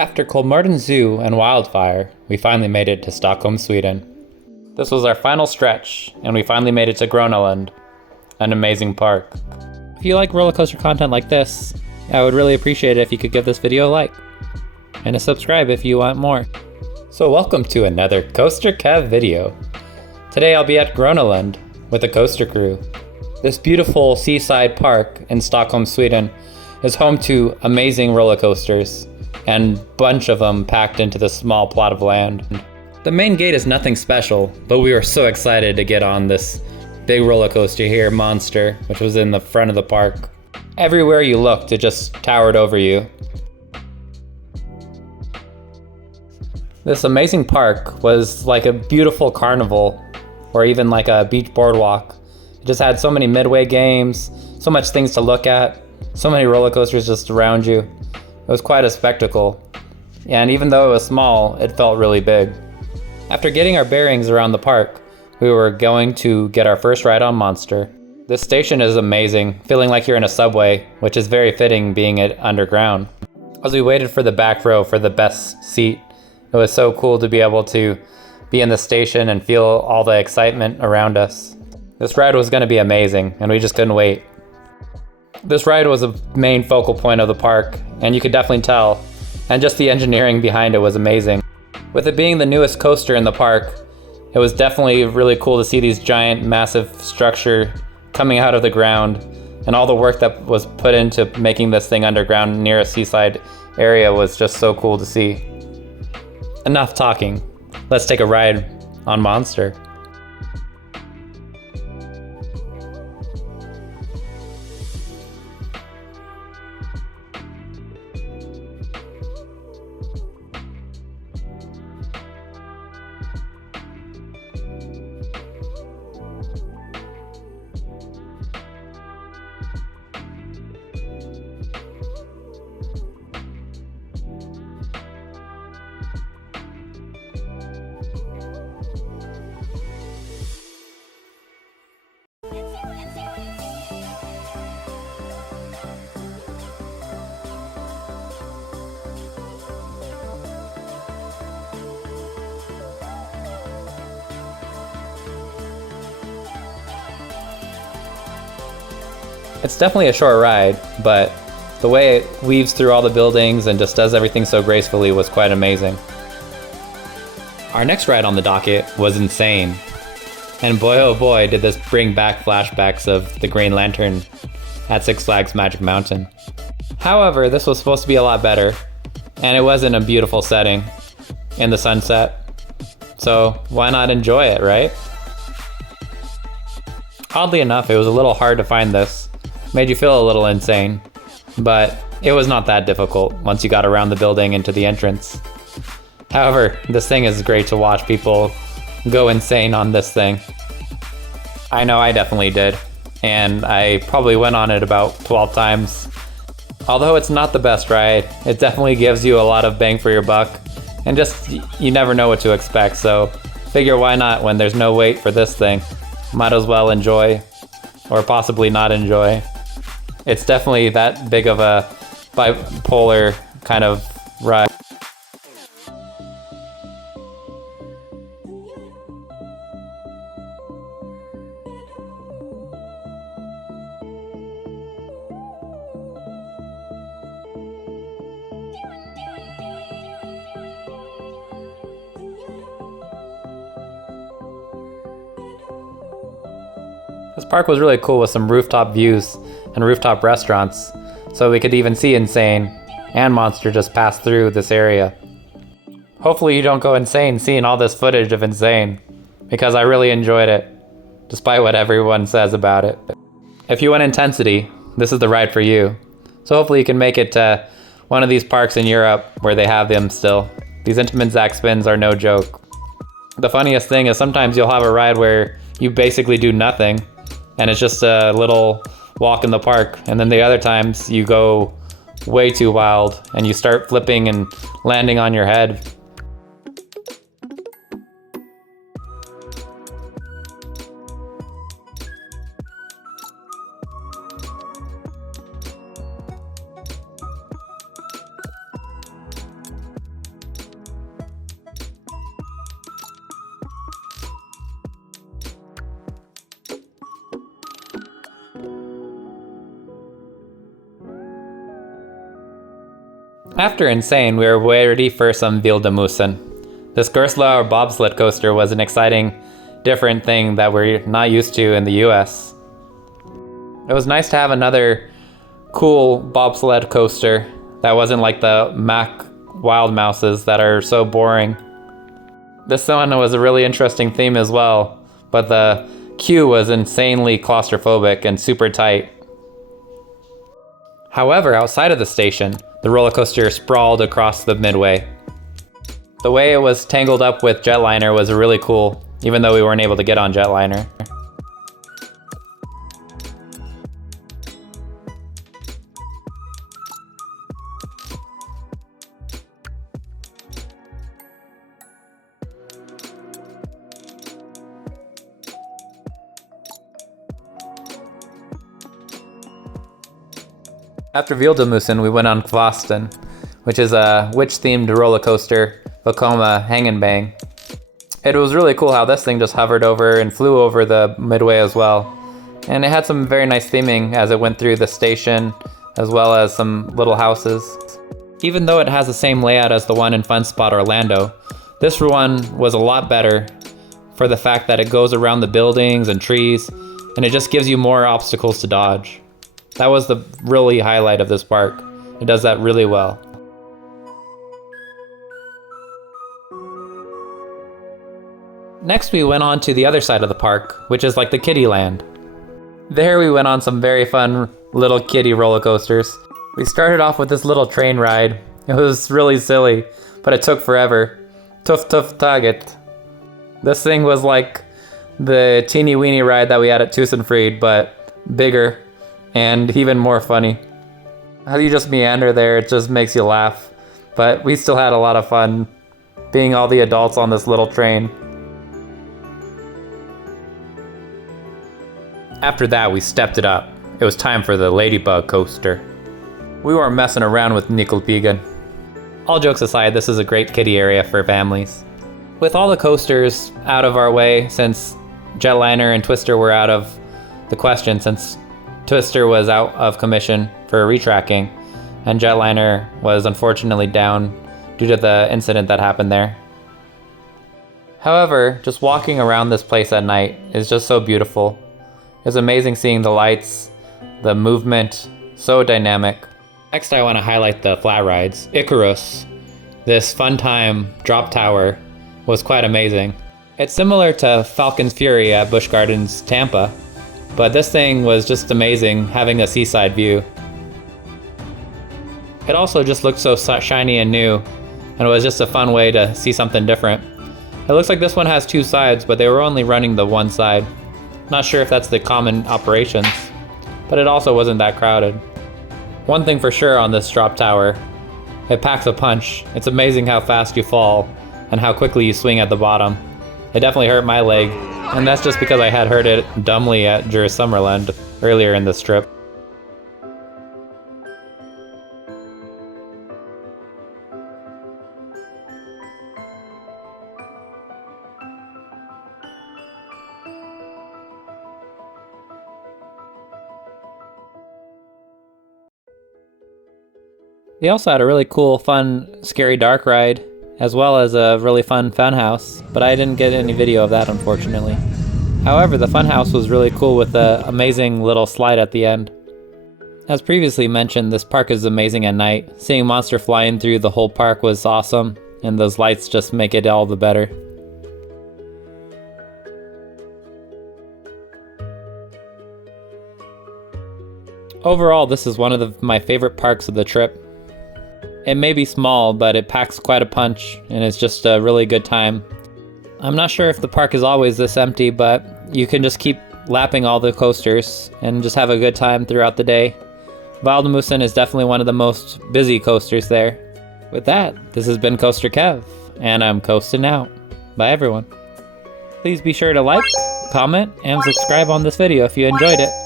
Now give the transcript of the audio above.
After Kolmården Zoo and Wildfire, we finally made it to Stockholm, Sweden. This was our final stretch, and we finally made it to Gröna, an amazing park. If you like roller coaster content like this, I would really appreciate it if you could give this video a like, and a subscribe if you want more. So welcome to another Coaster Kev video. Today I'll be at Gröna with the Coaster Crew. This beautiful seaside park in Stockholm, Sweden is home to amazing roller coasters, and a bunch of them packed into this small plot of land. The main gate is nothing special, but we were so excited to get on this big roller coaster here, Monster, which was in the front of the park. Everywhere you looked, it just towered over you. This amazing park was like a beautiful carnival, or even like a beach boardwalk. It just had so many midway games, so much things to look at, so many roller coasters just around you. It was quite a spectacle, and even though it was small, it felt really big. After getting our bearings around the park, we were going to get our first ride on Monster. This station is amazing, feeling like you're in a subway, which is very fitting being it underground. As we waited for the back row for the best seat, it was so cool to be able to be in the station and feel all the excitement around us. This ride was going to be amazing, and we just couldn't wait. This ride was a main focal point of the park, and you could definitely tell, and just the engineering behind it was amazing. With it being the newest coaster in the park, it was definitely really cool to see these giant, massive structure coming out of the ground, and all the work that was put into making this thing underground near a seaside area was just so cool to see. Enough talking. Let's take a ride on Monster. It's definitely a short ride, but the way it weaves through all the buildings and just does everything so gracefully was quite amazing. Our next ride on the docket was Insane. And boy oh boy did this bring back flashbacks of the Green Lantern at Six Flags Magic Mountain. However, this was supposed to be a lot better, and it was in a beautiful setting in the sunset. So why not enjoy it, right? Oddly enough, it was a little hard to find this. Made you feel a little insane, but it was not that difficult once you got around the building into the entrance. However, this thing is great to watch people go insane on this thing. I know I definitely did, and I probably went on it about 12 times. Although it's not the best ride, it definitely gives you a lot of bang for your buck, and just you never know what to expect, so figure why not when there's no wait for this thing. Might as well enjoy, or possibly not enjoy. It's definitely that big of a bipolar kind of ride. This park was really cool with some rooftop views and rooftop restaurants, so we could even see Insane and Monster just pass through this area. Hopefully you don't go insane seeing all this footage of Insane, because I really enjoyed it, despite what everyone says about it. If you want intensity, this is the ride for you. So hopefully you can make it to one of these parks in Europe where they have them still. These Intamin Zac Spins are no joke. The funniest thing is sometimes you'll have a ride where you basically do nothing, and it's just a little walk in the park, and then the other times you go way too wild and you start flipping and landing on your head. After Insane, we were ready for some Vilda Musen. This Gröna or bobsled coaster was an exciting, different thing that we're not used to in the US. It was nice to have another cool bobsled coaster that wasn't like the Mack Wild Mouses that are so boring. This one was a really interesting theme as well, but the queue was insanely claustrophobic and super tight. However, outside of the station, the roller coaster sprawled across the midway. The way it was tangled up with Jetliner was really cool, even though we weren't able to get on Jetliner. After Vilda Musen, we went on Kvasten, which is a witch-themed roller coaster, Vekoma Hang and Bang. It was really cool how this thing just hovered over and flew over the midway as well. And it had some very nice theming as it went through the station, as well as some little houses. Even though it has the same layout as the one in Fun Spot Orlando, this one was a lot better for the fact that it goes around the buildings and trees, and it just gives you more obstacles to dodge. That was the really highlight of this park. It does that really well. Next we went on to the other side of the park, which is like the kiddie land. There we went on some very fun little kiddie roller coasters. We started off with this little train ride. It was really silly, but it took forever. Tuff-Tuff Tåget. This thing was like the teeny weeny ride that we had at Tusenfryd, but bigger and even more funny. How you just meander there, it just makes you laugh. But we still had a lot of fun being all the adults on this little train. After that, we stepped it up. It was time for the Ladybug coaster. We weren't messing around with Nygelpigan. All jokes aside, this is a great kiddie area for families. With all the coasters out of our way, since Jetliner and Twister were out of the question, since Twister was out of commission for retracking, and Jetliner was unfortunately down due to the incident that happened there. However, just walking around this place at night is just so beautiful. It's amazing seeing the lights, the movement, so dynamic. Next I want to highlight the flat rides. Ikaros, this fun time drop tower, was quite amazing. It's similar to Falcon's Fury at Busch Gardens Tampa, but this thing was just amazing having a seaside view. It also just looked so shiny and new, and it was just a fun way to see something different. It looks like this one has two sides, but they were only running the one side. Not sure if that's the common operations, but it also wasn't that crowded. One thing for sure on this drop tower, it packs a punch. It's amazing how fast you fall and how quickly you swing at the bottom. It definitely hurt my leg, and that's just because I had heard it dumbly at Juris Summerland earlier in this trip. They also had a really cool, fun, scary dark ride, as well as a really fun funhouse, but I didn't get any video of that, unfortunately. However, the funhouse was really cool with the amazing little slide at the end. As previously mentioned, this park is amazing at night. Seeing Monster flying through the whole park was awesome, and those lights just make it all the better. Overall, this is one of my favorite parks of the trip. It may be small, but it packs quite a punch, and it's just a really good time. I'm not sure if the park is always this empty, but you can just keep lapping all the coasters and just have a good time throughout the day. Vilda Musen is definitely one of the most busy coasters there. With that, this has been Coaster Kev, and I'm coasting out. Bye everyone. Please be sure to like, comment, and subscribe on this video if you enjoyed it.